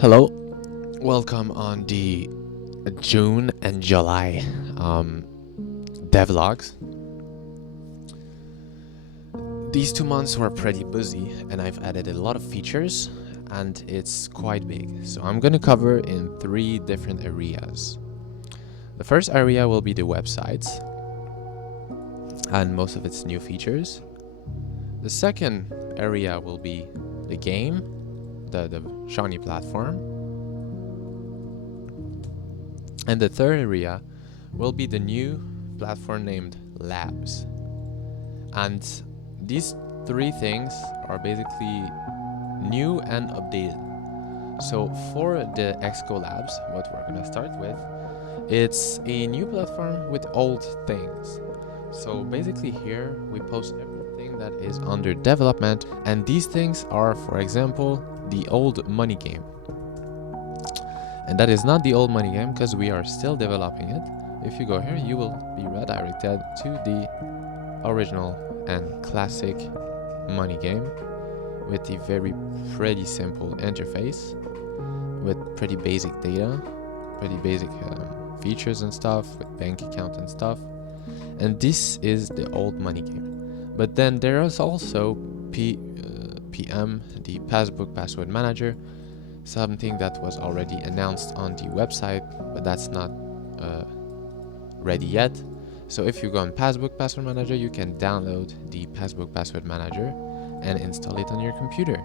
Hello, welcome on the June and July devlogs. These 2 months were pretty busy and I've added a lot of features and it's quite big. So I'm going to cover in 3 different areas. The first area will be the websites and most of its new features. The second area will be the game, the Shawnee platform. And the third area will be the new platform named Labs. And these 3 things are basically new and updated. So for the Ecxo Labs, what we're gonna start with, it's a new platform with old things. So basically here we post everything that is under development, and these things are, for example, the old money game. And that is not the old money game because we are still developing it. If you go here, you will be redirected to the original and classic money game with a very pretty simple interface with pretty basic data, pretty basic features and stuff, with bank account and stuff. And this is the old money game. But then there is also PM, the Passbook Password Manager, something that was already announced on the website, but that's not ready yet. So if you go on Passbook Password Manager, you can download the Passbook Password Manager and install it on your computer.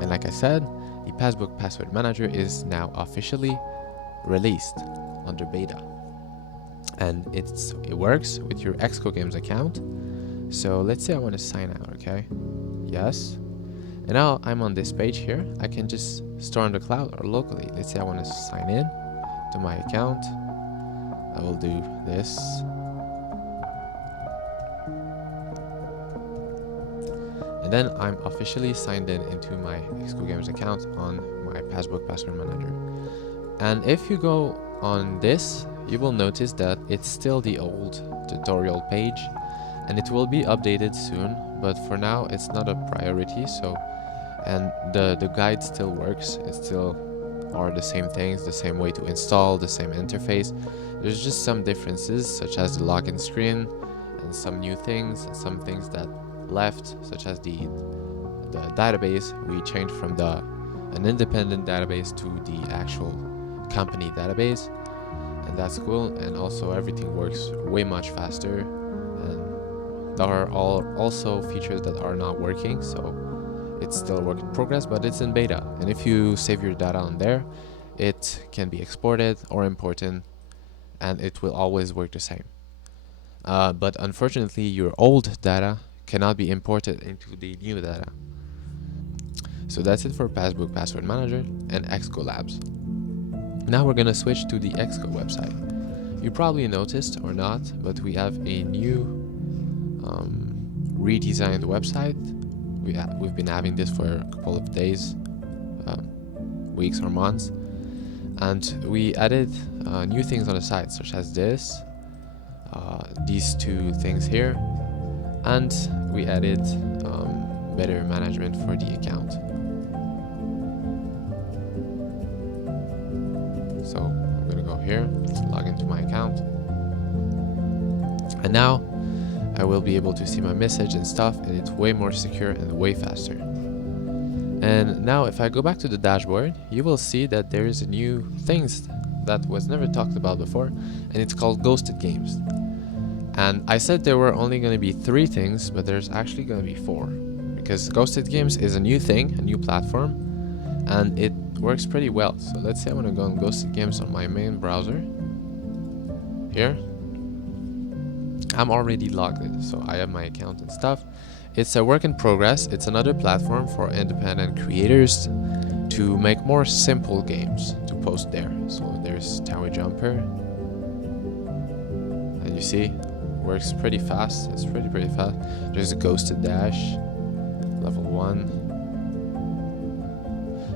And like I said, the Passbook Password Manager is now officially released under beta. And it works with your Ecxo Games account. So let's say I want to sign out, okay? Yes. And now I'm on this page here. I can just store on the cloud or locally. Let's say I want to sign in to my account. I will do this. And then I'm officially signed in into my Ecxo Games account on my Passbook Password Manager. And if you go on this, you will notice that it's still the old tutorial page and it will be updated soon, but for now it's not a priority. So, and the guide still works. It still are the same things, the same way to install, the same interface. There's just some differences, such as the login screen and some new things, some things that left, such as the database. We changed from an independent database to the actual company database, and that's cool. And also everything works way much faster, and there are also features that are not working, so it's still a work in progress, but it's in beta. And if you save your data on there, it can be exported or imported and it will always work the same. But unfortunately your old data cannot be imported into the new data. So that's it for Passbook Password Manager and Ecxo Labs. Now we're gonna switch to the Ecxo website. You probably noticed or not, but we have a new redesigned website. We've been having this for a couple of days, weeks or months, and we added new things on the site, such as this, these 2 things here, and we added better management for the account. So I'm gonna go here, log into my account, and now I will be able to see my message and stuff, and it's way more secure and way faster. And now if I go back to the dashboard, you will see that there is a new things that was never talked about before, and it's called Ghosted Games. And I said there were only going to be 3 things, but there's actually going to be 4, because Ghosted Games is a new thing, a new platform, and it works pretty well. So let's say I want to go on Ghosted Games on my main browser. Here, I'm already logged in, so I have my account and stuff. It's a work in progress. It's another platform for independent creators to make more simple games to post there. So there's Tower Jumper, and you see, works pretty fast. It's pretty fast. There's a Ghosted Dash, level 1.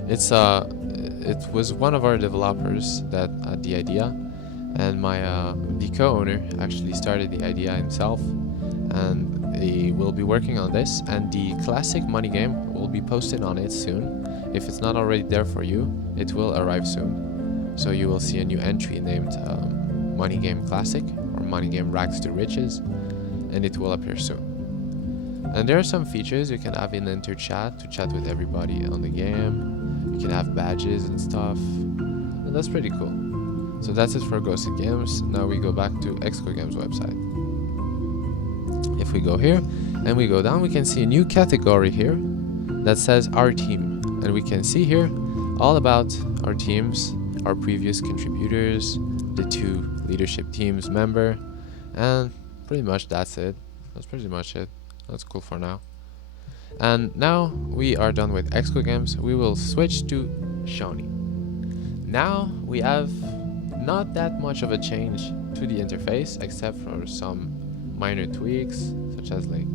It was one of our developers that had the idea. And the co-owner actually started the idea himself, and we'll be working on this, and the classic money game will be posted on it soon. If it's not already there for you, it will arrive soon. So you will see a new entry named Money Game Classic or Money Game Rags to Riches, and it will appear soon. And there are some features you can have in interchat to chat with everybody on the game. You can have badges and stuff, and that's pretty cool. So that's it for Ghosted Games. Now we go back to Ecxo Games website. If we go here and we go down, we can see a new category here that says Our Team, and we can see here all about our teams, our previous contributors, the 2 leadership teams member, and pretty much that's it. That's pretty much it. That's cool for now. And now we are done with Ecxo Games. We will switch to Shawnee. Now we have not that much of a change to the interface, except for some minor tweaks, such as like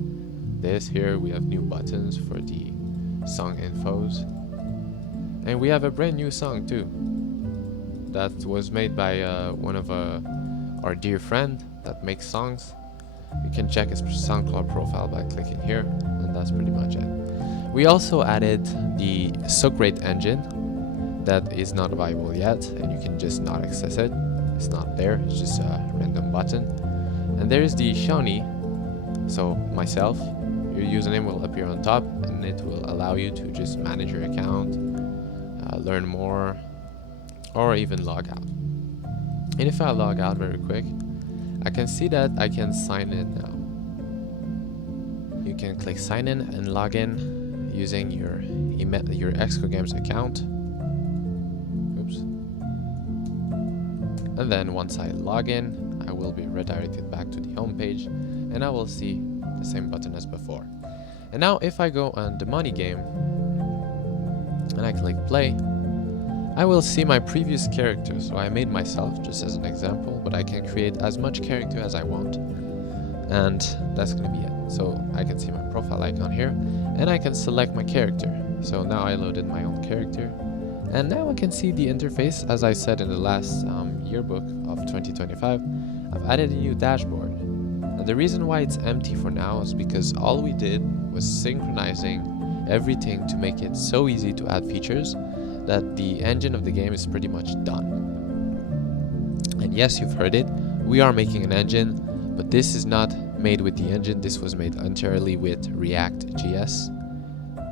this here. We have new buttons for the song infos, and we have a brand new song too that was made by one of our dear friend that makes songs. You can check his SoundCloud profile by clicking here, and that's pretty much it. We also added the Socrate engine that is not viable yet, and you can just not access it. It's not there, it's just a random button. And there is the Shawnee, so myself. Your username will appear on top, and it will allow you to just manage your account, learn more, or even log out. And if I log out very quick, I can see that I can sign in now. You can click sign in and log in using your Ecxo Games account. Oops. And then once I log in, I will be redirected back to the home page, and I will see the same button as before. And now if I go on the money game and I click play, I will see my previous character. So I made myself just as an example, but I can create as much character as I want, and that's gonna be it. So I can see my profile icon here, and I can select my character. So now I loaded my own character, and now I can see the interface. As I said in the last yearbook of 2025, I've added a new dashboard. And the reason why it's empty for now is because all we did was synchronizing everything to make it so easy to add features that the engine of the game is pretty much done. And yes, you've heard it, we are making an engine, but this is not made with the engine. This was made entirely with React.js.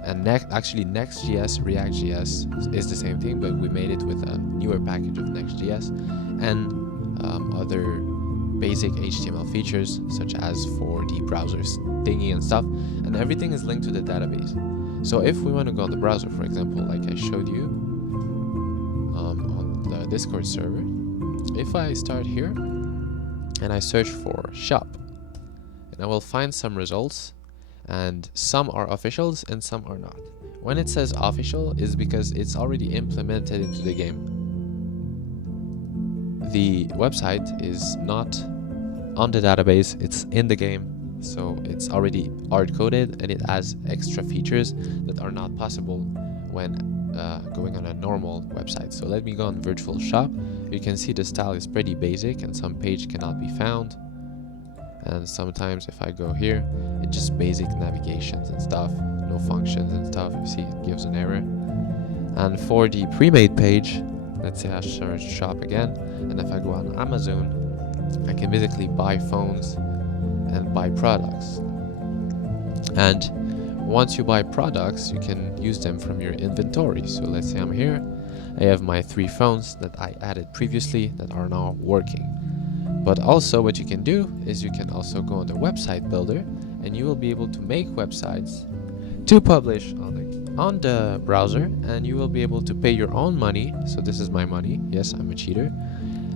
And Next.js, React.js is the same thing, but we made it with a newer package of Next.js and other basic HTML features, such as for the browser thingy and stuff, and everything is linked to the database. So if we want to go on the browser, for example, like I showed you on the Discord server, if I start here and I search for shop, and I will find some results, and some are officials and some are not. When it says official is because it's already implemented into the game. The website is not on the database, it's in the game, so it's already hard-coded and it has extra features that are not possible when going on a normal website. So let me go on virtual shop. You can see the style is pretty basic and some page cannot be found. And sometimes if I go here, it's just basic navigations and stuff, no functions and stuff. You see it gives an error. And for the pre-made page, let's say I search shop again, and if I go on Amazon, I can basically buy phones and buy products. And once you buy products, you can use them from your inventory. So let's say I'm here, I have my 3 phones that I added previously that are now working. But also what you can do is you can also go on the website builder, and you will be able to make websites to publish on the browser, and you will be able to pay your own money. So this is my money. Yes, I'm a cheater.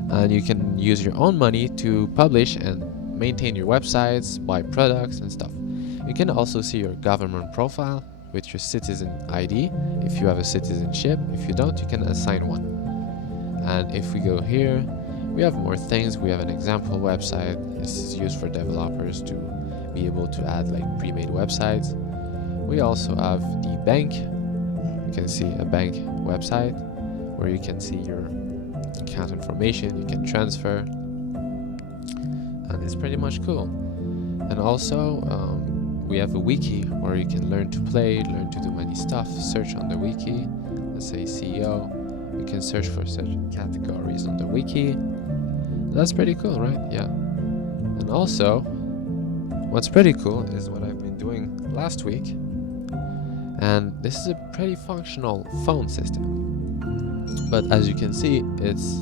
And you can use your own money to publish and maintain your websites, buy products and stuff. You can also see your government profile with your citizen ID if you have a citizenship. If you don't, you can assign one. And if we go here, we have more things. We have an example website. This is used for developers to be able to add like pre-made websites. We also have the bank. You can see a bank website where you can see your account information, you can transfer, and it's pretty much cool. And also we have a wiki where you can learn to play, learn to do many stuff, search on the wiki. Let's say CEO, you can search for certain categories on the wiki. That's pretty cool, right? Yeah. And also, what's pretty cool is what I've been doing last week. And this is a pretty functional phone system. But as you can see, it's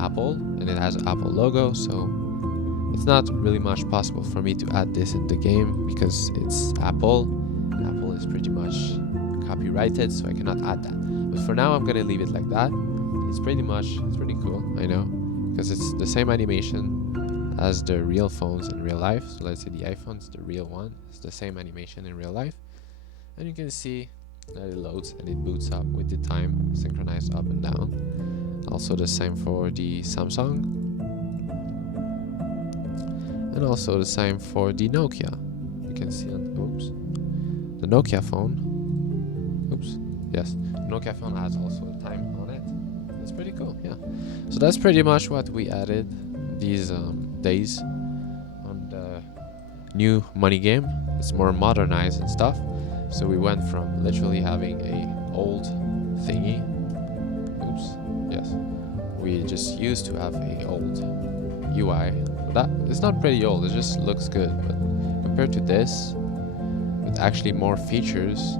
Apple and it has an Apple logo, so it's not really much possible for me to add this in the game because it's Apple. Apple is pretty much copyrighted, so I cannot add that. But for now, I'm gonna leave it like that. It's pretty cool, I know, because it's the same animation as the real phones in real life. So let's say the iPhone's the real one. It's the same animation in real life. And you can see that it loads and it boots up with the time, synchronized up and down. Also the same for the Samsung. And also the same for the Nokia. You can see on, the Nokia phone. Yes, Nokia phone has also a time on it. It's pretty cool, yeah. So that's pretty much what we added these days on the new money game. It's more modernized and stuff. So we went from literally having a old thingy. Yes. We just used to have a old UI. That it's not pretty old, it just looks good. But compared to this, with actually more features,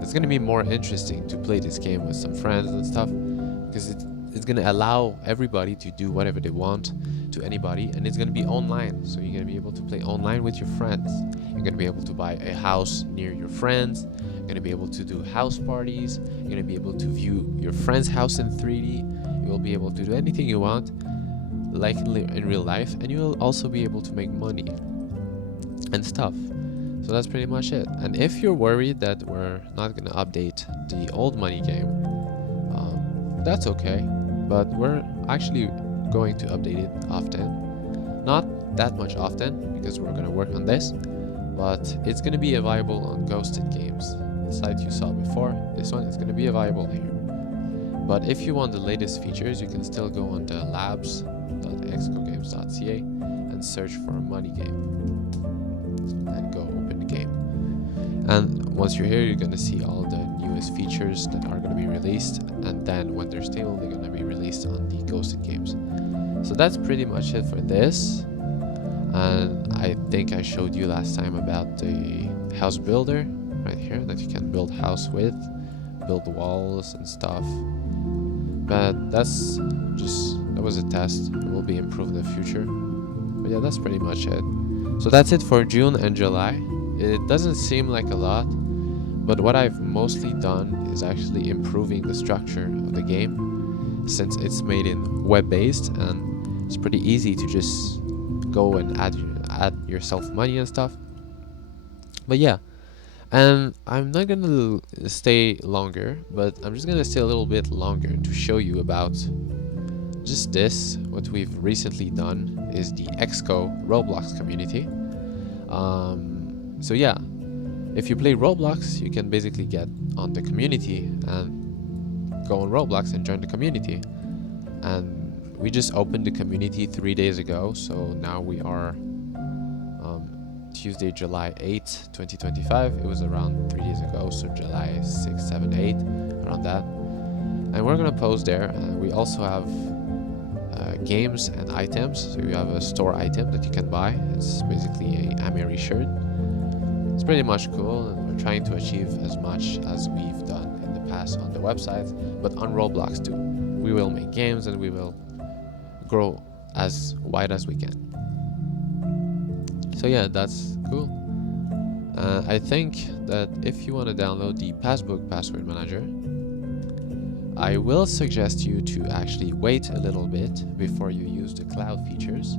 it's gonna be more interesting to play this game with some friends and stuff, because it's gonna allow everybody to do whatever they want to anybody, and it's gonna be online. So you're gonna be able to play online with your friends. You're gonna be able to buy a house near your friends. You're gonna be able to do house parties. You're gonna be able to view your friend's house in 3D. You will be able to do anything you want, like in real life, and you will also be able to make money and stuff. So that's pretty much it. And if you're worried that we're not gonna update the old money game, that's okay. But we're actually going to update it often. Not that much often, because we're gonna work on this. But it's going to be available on Ghosted Games, the site you saw before. This one is going to be available here. But if you want the latest features, you can still go on the labs.ecxogames.ca and search for Money Game and go open the game. And once you're here, you're going to see all the newest features that are going to be released, and then when they're stable, they're going to be released on the Ghosted Games. So that's pretty much it for this. And I think I showed you last time about the house builder right here that you can build house with, build walls and stuff. But that was a test. It will be improved in the future. But yeah, that's pretty much it. So that's it for June and July. It doesn't seem like a lot, but what I've mostly done is actually improving the structure of the game, since it's made in web-based and it's pretty easy to just go and add yourself money and stuff. But yeah, and I'm not gonna stay longer, but I'm just gonna stay a little bit longer to show you about just this. What we've recently done is the Ecxo Roblox community. So yeah, if you play Roblox, you can basically get on the community and go on Roblox and join the community. And we just opened the community 3 days ago, so now we are Tuesday, July 8th, 2025. It was around 3 days ago, so July 6, 7, 8, around that. And we're gonna post there. We also have games and items. So you have a store item that you can buy. It's basically a Amiri shirt. It's pretty much cool, and we're trying to achieve as much as we've done in the past on the website, but on Roblox too. We will make games and we will grow as wide as we can. So yeah, that's cool. I think that if you want to download the Passbook Password Manager, I will suggest you to actually wait a little bit before you use the cloud features.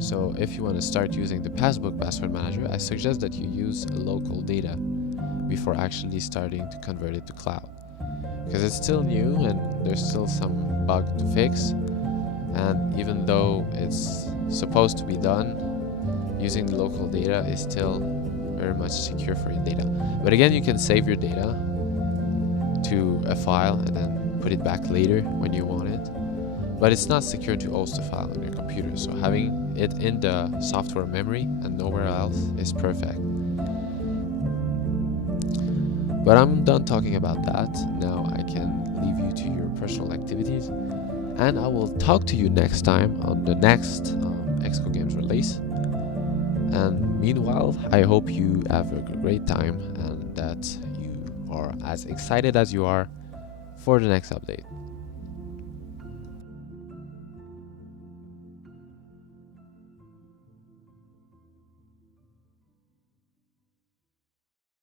So if you want to start using the Passbook Password Manager, I suggest that you use local data before actually starting to convert it to cloud, because it's still new and there's still some bug to fix. And even though it's supposed to be done, using the local data is still very much secure for your data. But again, you can save your data to a file and then put it back later when you want it. But it's not secure to host a file on your computer, so having it in the software memory and nowhere else is perfect. But I'm done talking about that. Now I can leave you to your personal activities, and I will talk to you next time on the next Ecxo Games release. And meanwhile, I hope you have a great time and that you are as excited as you are for the next update.